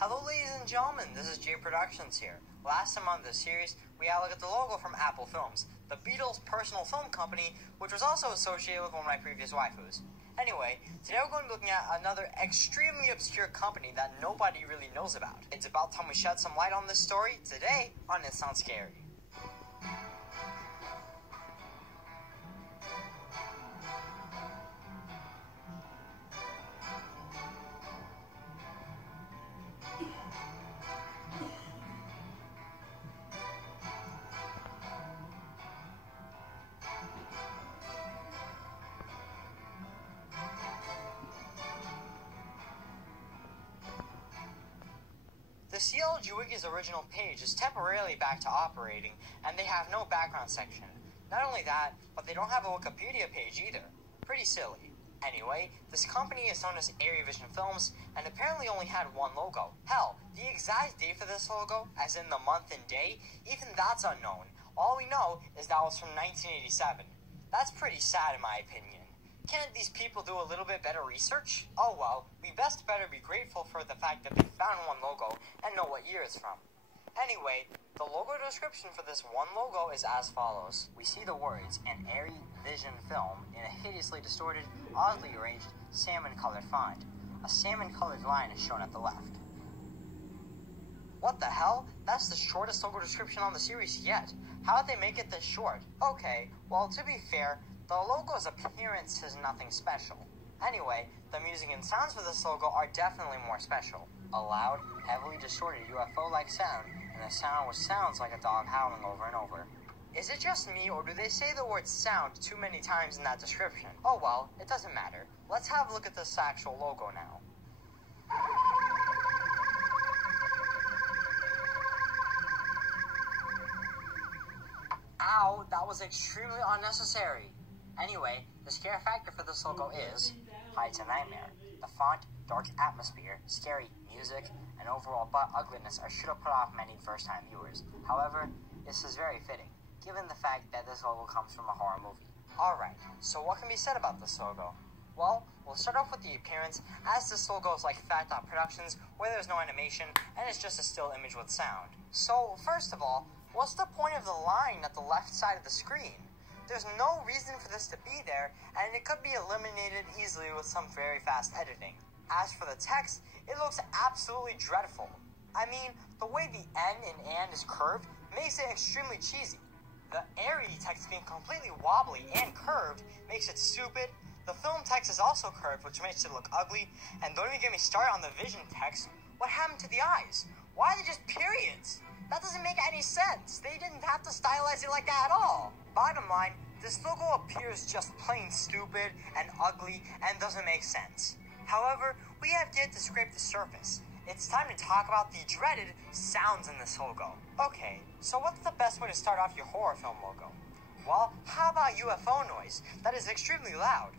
Hello ladies and gentlemen, this is J Productions here. Last time on this series, we had a look at the logo from Apple Films, the Beatles' personal film company, which was also associated with one of my previous waifus. Anyway, today we're going to be looking at another extremely obscure company that nobody really knows about. It's about time we shed some light on this story today on It Sounds Scary. The CLG Wiki's original page is temporarily back to operating, and they have no background section. Not only that, but they don't have a Wikipedia page either. Pretty silly. Anyway, this company is known as AriaVision Films, and apparently only had one logo. Hell, the exact date for this logo, as in the month and day, even that's unknown. All we know is that it was from 1987. That's pretty sad in my opinion. Can't these people do a little bit better research? Oh well, we best better be grateful for the fact that they found one logo and know what year it's from. Anyway, the logo description for this one logo is as follows. We see the words, an AriaVision film, in a hideously distorted, oddly arranged, salmon-colored font. A salmon-colored line is shown at the left. What the hell? That's the shortest logo description on the series yet. How'd they make it this short? Okay, well, to be fair, the logo's appearance is nothing special. Anyway, the music and sounds for this logo are definitely more special. A loud, heavily distorted UFO-like sound, and a sound which sounds like a dog howling over and over. Is it just me, or do they say the word sound too many times in that description? Oh well, it doesn't matter. Let's have a look at this actual logo now. Ow, that was extremely unnecessary. Anyway, the scare factor for this logo is Heights a Nightmare. The font, dark atmosphere, scary music, and overall butt ugliness are sure to put off many first-time viewers. However, this is very fitting, given the fact that this logo comes from a horror movie. Alright, so what can be said about this logo? Well, we'll start off with the appearance, as this logo is like Fat Dot Productions, where there's no animation, and it's just a still image with sound. So, first of all, what's the point of the line at the left side of the screen? There's no reason for this to be there, and it could be eliminated easily with some very fast editing. As for the text, it looks absolutely dreadful. I mean, the way the N in "and" is curved makes it extremely cheesy. The Ari text being completely wobbly and curved makes it stupid. The film text is also curved, which makes it look ugly, and don't even get me started on the vision text. What happened to the eyes? Why are they just periods? That doesn't make any sense. They didn't have to stylize it like that at all. Bottom line, this logo appears just plain stupid and ugly and doesn't make sense. However, we have yet to scrape the surface. It's time to talk about the dreaded sounds in this logo. Okay, so what's the best way to start off your horror film logo? Well, how about UFO noise? That is extremely loud.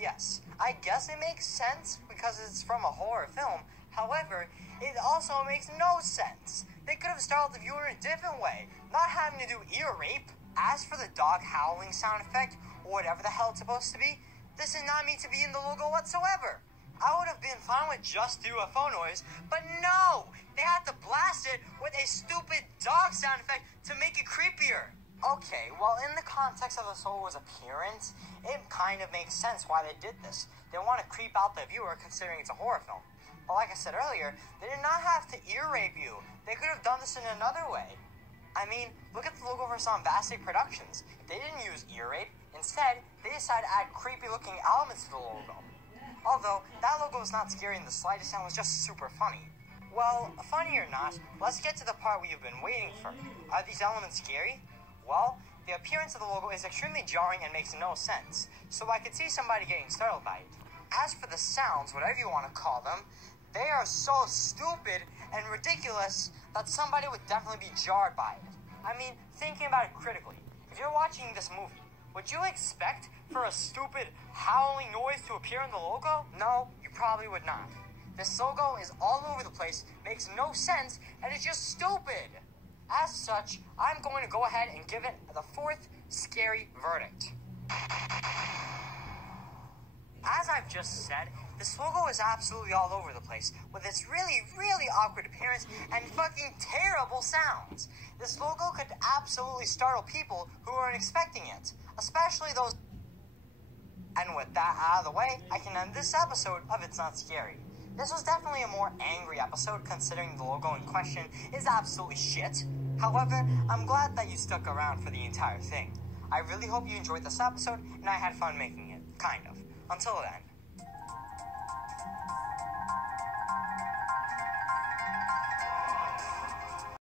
Yes, I guess it makes sense because it's from a horror film. However, it also makes no sense. They could have startled the viewer in a different way, not having to do ear rape. As for the dog howling sound effect, or whatever the hell it's supposed to be, this is not meant to be in the logo whatsoever. I would have been fine with just the UFO noise, but no! They had to blast it with a stupid dog sound effect to make it creepier. Okay, well, in the context of the logo's appearance, it kind of makes sense why they did this. They want to creep out the viewer considering it's a horror film. But like I said earlier, they did not have to ear rape you. They could have done this in another way. I mean, look at the logo for Bombastic Productions. They didn't use ear rape. Instead, they decided to add creepy-looking elements to the logo. Although, that logo was not scary in the slightest and was just super funny. Well, funny or not, let's get to the part we've been waiting for. Are these elements scary? Well, the appearance of the logo is extremely jarring and makes no sense, so I could see somebody getting startled by it. As for the sounds, whatever you want to call them, they are so stupid and ridiculous that somebody would definitely be jarred by it. I mean, thinking about it critically, if you're watching this movie, would you expect for a stupid howling noise to appear in the logo? No, you probably would not. This logo is all over the place, makes no sense, and is just stupid. As such, I'm going to go ahead and give it the fourth scary verdict. As I've just said, This logo is absolutely all over the place, with its really, really awkward appearance and fucking terrible sounds. This logo could absolutely startle people who aren't expecting it, especially those... And with that out of the way, I can end this episode of It's Not Scary. This was definitely a more angry episode, considering the logo in question is absolutely shit. However, I'm glad that you stuck around for the entire thing. I really hope you enjoyed this episode, and I had fun making it. Kind of. Until then.